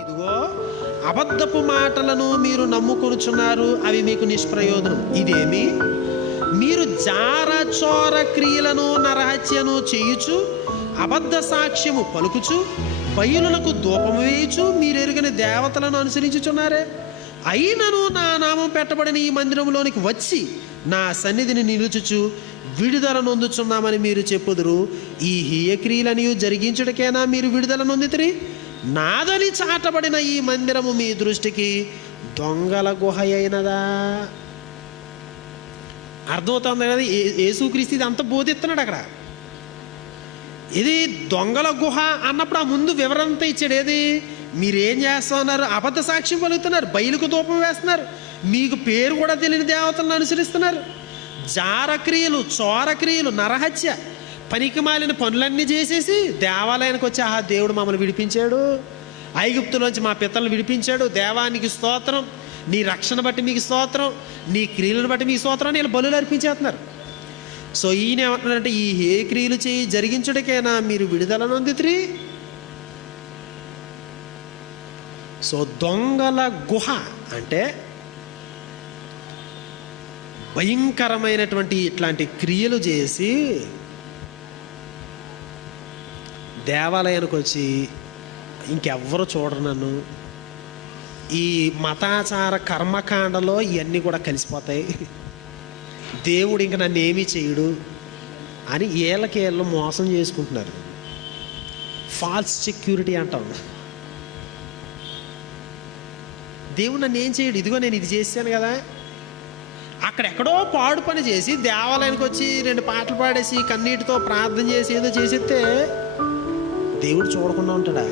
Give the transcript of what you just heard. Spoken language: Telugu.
ఇదిగో అబద్ధపు మాటలను మీరు నమ్ముకొనుచున్నారు అవి మీకు నిష్ప్రయోజనం. ఇదేమి? మీరు జార చోర క్రియలను నరహత్యను చేయుచు అబద్ధ సాక్ష్యము పలుకుచు బయలులకు దూపము వేయుచు మీరు ఎరుగని దేవతలను అనుసరించుచున్నారే? అయినను నా నామం పెట్టబడిన ఈ మందిరంలోనికి వచ్చి నా సన్నిధిని నిలుచుచు విడుదల నొందుచున్నామని మీరు చెప్పుదురు. ఈ హీయ క్రియలను మీరు విడుదల నొందితిరి? నాదని చాటబడిన ఈ మందిరము మీ దృష్టికి దొంగల గుహ అయినదా అర్థమవుతుంది కదా యేసుక్రీస్తు ఇది అంత బోధిస్తున్నాడు అక్కడ ఇది దొంగల గుహ అన్నప్పుడు ఆ ముందు వివరణ అంతా ఇచ్చాడు. ఏది? మీరేం చేస్తున్నారు? అబద్ధ సాక్ష్యం పలుకుతున్నారు? బయలుకు దూపం వేస్తున్నారు? మీకు పేరు కూడా తెలియని దేవతలను అనుసరిస్తున్నారు? జారక్రియలు చోరక్రియలు నరహత్య. పనికి మాలిన పనులన్నీ చేసేసి దేవాలయానికి వచ్చి ఆహా దేవుడు మమ్మల్ని విడిపించాడు. ఐగుప్తులోంచి మా పిత్తలను విడిపించాడు. దేవానికి స్తోత్రం. నీ రక్షణ బట్టి మీకు స్తోత్రం. నీ క్రియలను బట్టి మీకు స్తోత్రం అని వీళ్ళు బలులు అర్పించేస్తున్నారు. సో ఈయన ఏమంటున్నారంటే ఈ ఏ క్రియలు చేయి జరిగించుటకేనా మీరు విడుదల నొందిత్రి. సో దొంగల గుహ అంటే భయంకరమైనటువంటి ఇట్లాంటి క్రియలు చేసి దేవాలయానికి వచ్చి ఇంకెవ్వరు చూడరు నన్ను. ఈ మతాచార కర్మకాండలో ఇవన్నీ కూడా కలిసిపోతాయి. దేవుడు ఇంక నన్ను ఏమీ చేయడు అని ఏళ్ళకి ఏళ్ళు మోసం చేసుకుంటున్నారు. ఫాల్స్ సెక్యూరిటీ అంటాం. దేవుడు నన్ను ఏం చేయడు. ఇదిగో నేను ఇది చేశాను కదా. అక్కడెక్కడో పాడు పని చేసి దేవాలయానికి వచ్చి రెండు పాటలు పాడేసి కన్నీటితో ప్రార్థన చేసి ఏదో చేసేస్తే దేవుడు చూడకుండా ఉంటాడా?